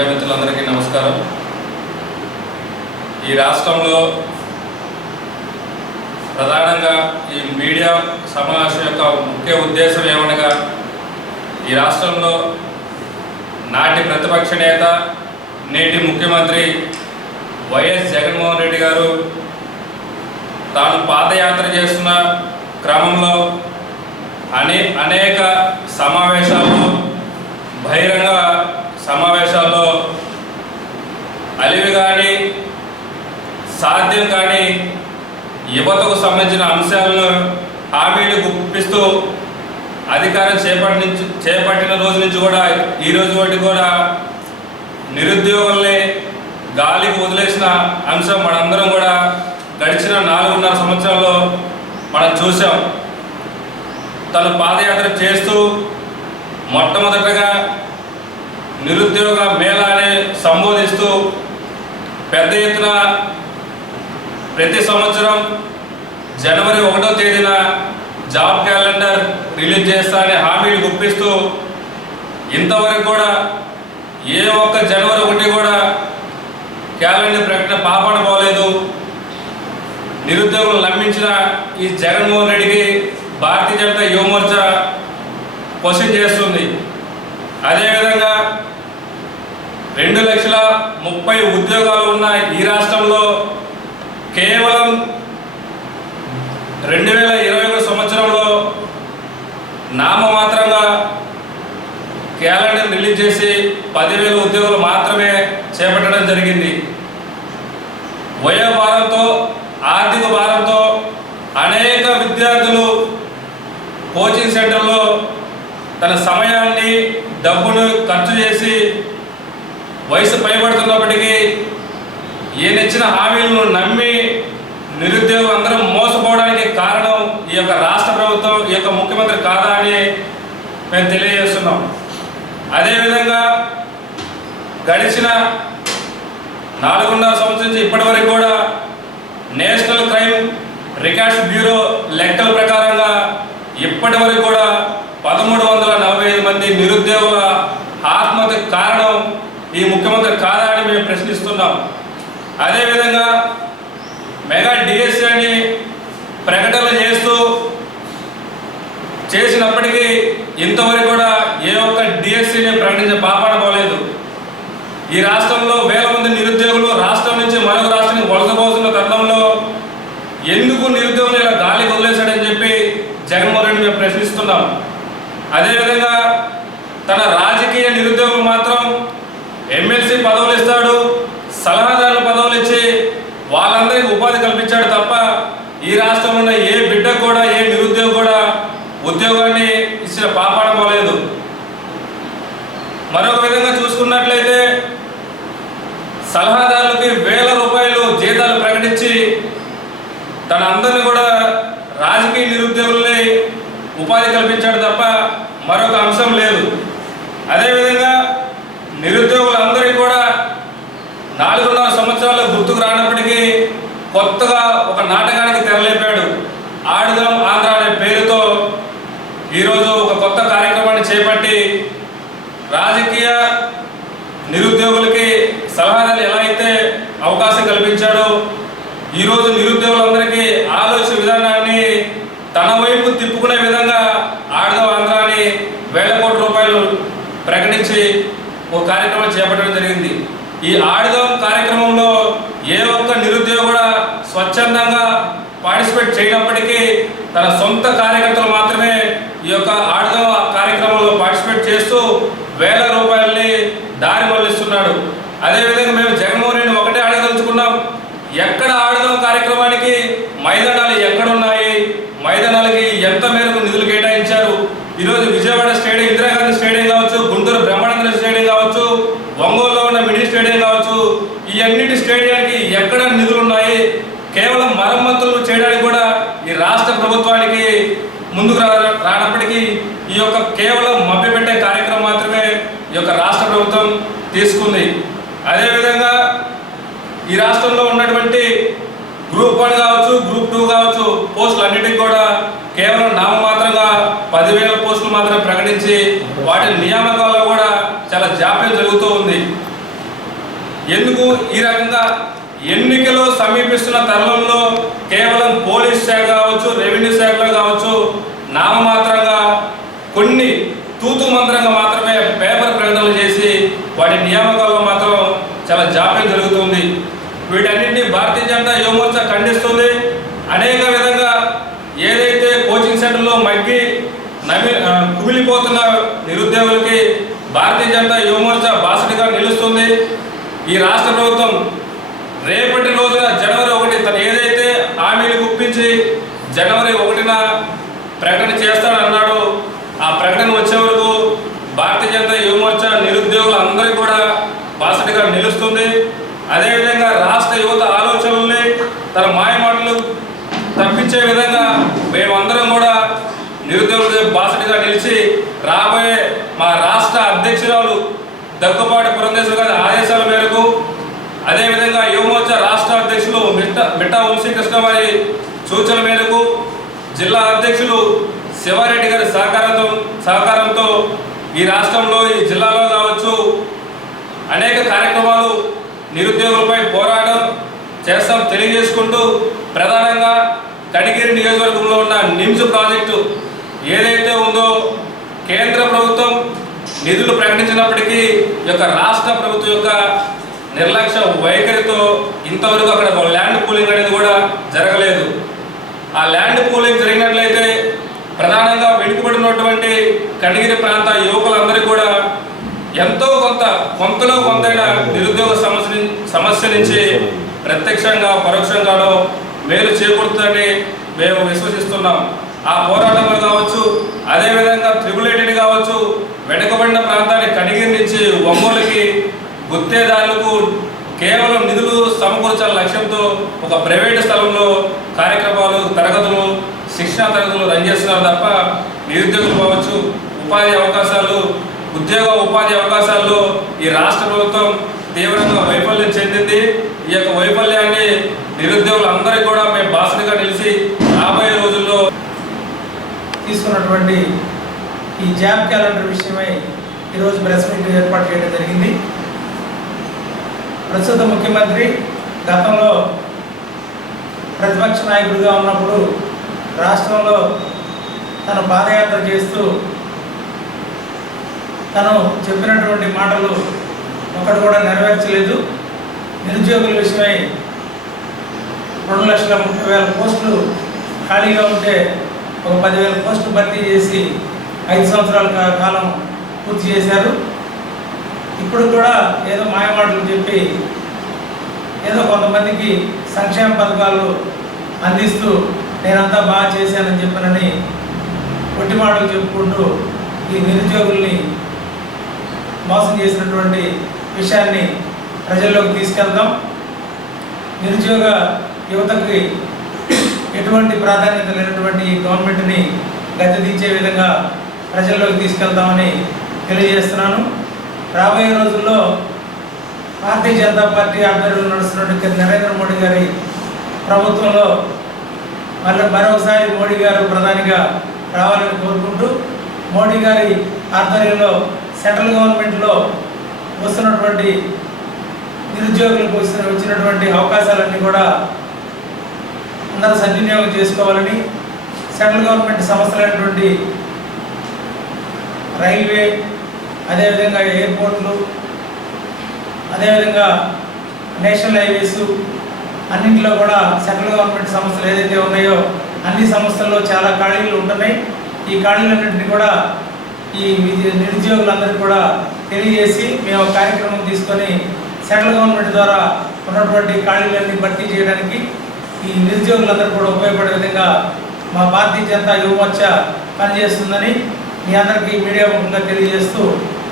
Media మిత్రులందరికీ నమస్కారం. ఈ రాష్ట్రంలో ప్రధానంగా ఈ మీడియా సమావేశం యొక్క ముఖ్య ఉద్దేశం ఏమనగా, ఈ రాష్ట్రంలో నాటి ప్రతిపక్ష నేత నేటి ముఖ్యమంత్రి వైఎస్ జగన్మోహన్ రెడ్డి గారు తాను పాదయాత్ర చేస్తున్న క్రమంలో అనేక సమావేశాల్లో, బహిరంగ సమావేశాల్లో అలివి కానీ సాధ్యం కానీ యువతకు సంబంధించిన అంశాలను హామీలు గుప్పిస్తూ అధికారం చేపట్టిన రోజు నుంచి కూడా ఈ రోజు వరకు కూడా నిరుద్యోగుల్ని గాలికి వదిలేసిన అంశం మనందరం కూడా గడిచిన 4.5 సంవత్సరాల్లో మనం చూసాం. తను పాదయాత్ర చేస్తూ మొట్టమొదటగా నిరుద్యోగ మేళాని సంబోధిస్తూ పెద్ద ఎత్తున ప్రతి సంవత్సరం జనవరి 1వ తేదీన జాబ్ క్యాలెండర్ రిలీజ్ చేస్తానని హామీలు గుప్పిస్తూ ఇంతవరకు కూడా ఏ ఒక్క జనవరి 1 కూడా క్యాలెండర్ ప్రకటన పాపన పోలేదు. నిరుద్యోగులు నమ్మించిన ఈ జగన్మోహన్ రెడ్డికి భారతీయ జనతా యువ మోర్చా క్వశ్చన్ చేస్తుంది. అదేవిధంగా 2,30,000 ఉద్యోగాలు ఉన్న ఈ రాష్ట్రంలో కేవలం 2021 సంవత్సరంలో నామమాత్రంగా క్యాలెండర్ రిలీజ్ చేసి 10,000 ఉద్యోగాలు మాత్రమే చేపట్టడం జరిగింది. వయోభారంతో, ఆర్థిక భారంతో అనేక విద్యార్థులు కోచింగ్ సెంటర్లో తన సమయాన్ని, డబ్బును ఖర్చు చేసి వయసు పైబడుతున్నప్పటికీ ఈయనిచ్చిన హామీలను నమ్మి నిరుద్యోగులు అందరం మోసపోవడానికి కారణం ఈ యొక్క రాష్ట్ర ప్రభుత్వం, ఈ యొక్క ముఖ్యమంత్రి కాదా అని మేము తెలియజేస్తున్నాం. అదేవిధంగా గడిచిన 4.5 సంవత్సరం నుంచి ఇప్పటి వరకు కూడా నేషనల్ క్రైమ్ రికార్డ్స్ బ్యూరో లెక్కల ప్రకారంగా ఇప్పటి వరకు కూడా 1,345 మంది నిరుద్యోగుల ఆత్మహత్యకు కారణం ఈ ముఖ్యమంత్రి కాదా అని మేము ప్రశ్నిస్తున్నాం. అదేవిధంగా మెగా డిఎస్సి అని ప్రకటనలు చేసినప్పటికీ ఇంతవరకు కూడా ఏ ఒక్క డిఎస్సిని ప్రకటించే పాపాన పోలేదు. ఈ రాష్ట్రంలో వేల మంది నిరుద్యోగులు రాష్ట్రం నుంచి మరొక రాష్ట్రానికి వలసపోతున్న తరుణంలో ఎందుకు నిరుద్యోగులు ఇలా గాలికి వదిలేశాడని చెప్పి జగన్మోహన్ రెడ్డి మేము ప్రశ్నిస్తున్నాం. అదేవిధంగా తన రాజకీయ నిరుద్యోగులు మాత్రం ఎమ్మెల్సీ పదవులు ఇస్తాడు, సలహాదారుల పదవులు ఇచ్చి వాళ్ళందరికీ ఉపాధి కల్పించాడు తప్ప ఈ రాష్ట్రంలో ఉన్న ఏ బిడ్డ కూడా, ఏ నిరుద్యోగి కూడా ఉద్యోగాన్ని ఇచ్చిన పాపాన పోలేదు. మరొక విధంగా చూసుకున్నట్లయితే సలహాదారులకి వేల రూపాయలు జీతాలు ప్రకటించి తన అందరినీ కూడా రాజకీయ నిరుద్యోగుల్ని ఉపాధి కల్పించాడు తప్ప మరొక అంశం లేదు. అదేవిధంగా నిరుద్యోగులందరికీ కూడా 4.5 సంవత్సరాలు గుర్తుకు రానప్పటికీ కొత్తగా ఒక నాటకానికి తెరలేపాడు. ఆడుదాం ఆంధ్ర అనే పేరుతో ఈరోజు ఒక కొత్త కార్యక్రమాన్ని చేపట్టి రాజకీయ నిరుద్యోగులకి సలహాదారులు ఎలా అయితే అవకాశం కల్పించాడో ఈరోజు నిరుద్యోగులందరికీ ఆలోచన విధానాన్ని తన వైపు తిప్పుకునే విధంగా ఆడుదాం ఆంధ్ర అని వేల కోట్ల రూపాయలు ప్రకటించి ఒక కార్యక్రమం చేపట్టడం జరిగింది. ఈ ఆడుదాం కార్యక్రమంలో ఏ ఒక్క నిరుద్యోగి కూడా స్వచ్ఛందంగా పార్టిసిపేట్ చేయనప్పటికీ తన సొంత కార్యకర్తలు మాత్రమే ఈ యొక్క ఆడుదాం కార్యక్రమంలో పార్టిసిపేట్ చేస్తూ వేల రూపాయలని దారి మళ్లిస్తున్నాడు. అదేవిధంగా మేము జగన్మోహన్ రెడ్డిని ఒకటే అడగదలుచుకున్నాం, ఎక్కడ ఆడుదాం కార్యక్రమానికి మైదానాలు ఎక్కడున్నాయి, మైదానాలకి ఎంత మేరకు నిధులు కేటాయించారు? ఈరోజు విజయవాడ స్టేడియం, ఇందిరాగాంధీ స్టేడియం కావచ్చు, గుంటూరు బ్రహ్మానంద స్టేడియం కావచ్చు, ఒంగోలులో ఉన్న మినీ స్టేడియం కావచ్చు, ఈ అన్నిటి స్టేడియానికి ఎక్కడ నిధులు ఉన్నాయి? కేవలం మరమ్మతులు చేయడానికి కూడా ఈ రాష్ట్ర ప్రభుత్వానికి ముందుకు రానప్పటికీ ఈ యొక్క కేవలం మభ్యపెట్టే కార్యక్రమం మాత్రమే ఈ యొక్క రాష్ట్ర ప్రభుత్వం తీసుకుంది. అదేవిధంగా ఈ రాష్ట్రంలో ఉన్నటువంటి గ్రూప్ 1 కావచ్చు, గ్రూప్ 2 కావచ్చు పోస్టులు అన్నిటికీ కూడా కేవలం నామమాత్రంగా 10,000 పోస్టులు మాత్రమే ప్రకటించి వాటి నియామకాల్లో కూడా చాలా జాప్యం జరుగుతూ ఉంది. ఎందుకు ఈ రకంగా ఎన్నికలు సమీపిస్తున్న తరుణంలో కేవలం పోలీస్ శాఖ కావచ్చు, రెవెన్యూ శాఖలో కావచ్చు, నామమాత్రంగా కొన్ని తూతు మంత్రంగా మాత్రమే పేపర్ ప్రకటనలు చేసి వాటి నియామకాల్లో మాత్రం చాలా జాప్యం జరుగుతుంది. వీటన్నింటినీ భారతీయ జనతా యువ మోర్చా ఖండిస్తుంది. అనేక విధంగా ఏదైతే కోచింగ్ సెంటర్లో మగ్గి కుమిలిపోతున్న నిరుద్యోగులకి భారతీయ జనతా యువ మోర్చా బాసటగా నిలుస్తుంది. ఈ రాష్ట్ర ప్రభుత్వం రేపటి రోజున జనవరి 1 తను ఏదైతే హామీలు గుప్పించి జనవరి 1న ప్రకటన చేస్తాడన్నాడో ఆ ప్రకటన వచ్చే వరకు భారతీయ జనతా యువ మోర్చా నిరుద్యోగులందరికీ కూడా బాసటగా నిలుస్తుంది. అదేవిధంగా రాష్ట్ర యువత ఆలోచనల్ని తన మాయమాటలు తప్పించే విధంగా మేమందరం కూడా నిరుద్యోగుల బాసటగా నిలిచి రాబోయే మా రాష్ట్ర అధ్యక్షురాలు దగ్గుపాటి పురంధేశ్వరి గారి ఆదేశాల మేరకు, అదేవిధంగా యువ మోర్చా రాష్ట్ర అధ్యక్షులు మిట్టా వంశీకృష్ణ వారి సూచన మేరకు, జిల్లా అధ్యక్షులు శివారెడ్డి గారి సహకారంతో ఈ రాష్ట్రంలో ఈ జిల్లాలో కావచ్చు అనేక కార్యక్రమాలు నిరుద్యోగులపై పోరాటం చేస్తాం తెలియజేసుకుంటూ, ప్రధానంగా కనిగిరి నియోజకవర్గంలో ఉన్న నిమ్స్ ప్రాజెక్టు ఏదైతే ఉందో కేంద్ర ప్రభుత్వం నిధులు ప్రకటించినప్పటికీ ఈ యొక్క రాష్ట్ర ప్రభుత్వం యొక్క నిర్లక్ష్య వైఖరితో ఇంతవరకు అక్కడ ల్యాండ్ పూలింగ్ అనేది కూడా జరగలేదు. ఆ ల్యాండ్ పూలింగ్ జరిగినట్లయితే ప్రధానంగా వెనుకబడినటువంటి కనిగిరి ప్రాంత యువకులందరికీ కూడా ఎంతో కొంతలో కొంతైనా నిరుద్యోగ సమస్య నుంచి ప్రత్యక్షంగా పరోక్షంగానో మేలు చేకూరుతుందని మేము విశ్వసిస్తున్నాం. ఆ పోరాటంలో కావచ్చు, అదేవిధంగా త్రిబులేటెడ్ కావచ్చు, వెనుకబడిన ప్రాంతాన్ని కనిగిరి నుంచి ఒంగోలుకి గుత్తేదారులకు కేవలం నిధులు సమకూర్చాల లక్ష్యంతో ఒక ప్రైవేటు స్థలంలో కార్యక్రమాలు, తరగతులు, శిక్షణా తరగతులు రన్ చేస్తున్నారు తప్ప నిరుద్యోగులు కావచ్చు, ఉపాధి అవకాశాలు, ఉపాధి అవకాశాల్లో ఈ రాష్ట్ర ప్రభుత్వం తీవ్రంగా వైఫల్యం చెందింది. ఈ యొక్క వైఫల్యాన్ని నిరుద్యోగులందరికీ కూడా మేము బాసటగా నిలిచి రాబోయే రోజుల్లో తీసుకున్నటువంటి ఈ జాబ్ క్యాలెండర్ విషయమై ఈరోజు ప్రెస్ మీట్ ఏర్పాటు చేయడం జరిగింది. ప్రస్తుత ముఖ్యమంత్రి గతంలో ప్రతిపక్ష నాయకుడిగా ఉన్నప్పుడు రాష్ట్రంలో తను పాదయాత్ర చేస్తూ తను చెప్పినటువంటి మాటలు ఒకటి కూడా నెరవేర్చలేదు. నిరుద్యోగుల విషయమై 2,30,000 పోస్టులు ఖాళీగా ఉంటే ఒక 10,000 పోస్టులు భర్తీ చేసి 5 సంవత్సరాల కాలం పూర్తి చేశారు. ఇప్పుడు కూడా ఏదో మాయమాటలు చెప్పి ఏదో కొంతమందికి సంక్షేమ పథకాలు అందిస్తూ నేనంతా బాగా చేశానని చెప్పనని పొట్టి మాటలు చెప్పుకుంటూ ఈ నిరుద్యోగుల్ని మోసం చేసినటువంటి విషయాన్ని ప్రజల్లోకి తీసుకెళ్తాం. నిరుద్యోగ యువతకి ఎటువంటి ప్రాధాన్యత లేనటువంటి గవర్నమెంట్ని గద్దెదించే విధంగా ప్రజల్లోకి తీసుకెళ్తామని తెలియజేస్తున్నాను. రాబోయే రోజుల్లో భారతీయ జనతా పార్టీ ఆధ్వర్యంలో నడుస్తున్నటువంటి నరేంద్ర మోడీ గారి ప్రభుత్వంలో మరొకసారి మోడీ గారు ప్రధానిగా రావాలని కోరుకుంటూ, మోడీ గారి ఆధ్వర్యంలో సెంట్రల్ గవర్నమెంట్లో వస్తున్నటువంటి నిరుద్యోగులకు వచ్చినటువంటి అవకాశాలన్నీ కూడా అందరూ సద్వినియోగం చేసుకోవాలని, సెంట్రల్ గవర్నమెంట్ సంస్థలైనటువంటి రైల్వే, అదేవిధంగా ఎయిర్పోర్ట్లు, అదేవిధంగా నేషనల్ హైవేస్ అన్నింటిలో కూడా సెంట్రల్ గవర్నమెంట్ సంస్థలు ఏదైతే ఉన్నాయో అన్ని సంస్థల్లో చాలా ఖాళీలు ఉంటున్నాయి. ఈ ఖాళీలన్నింటినీ కూడా ఈ నిరుద్యోగులందరికీ కూడా తెలియజేసి మేము ఒక కార్యక్రమం తీసుకొని సెంట్రల్ గవర్నమెంట్ ద్వారా ఉన్నటువంటి ఖాళీలన్నీ భర్తీ చేయడానికి ఈ నిరుద్యోగులందరూ కూడా ఉపయోగపడే విధంగా మా భారతీయ జనతా యువ మోర్చా పనిచేస్తుందని మీ అందరికీ మీడియా ముఖంగా తెలియజేస్తూ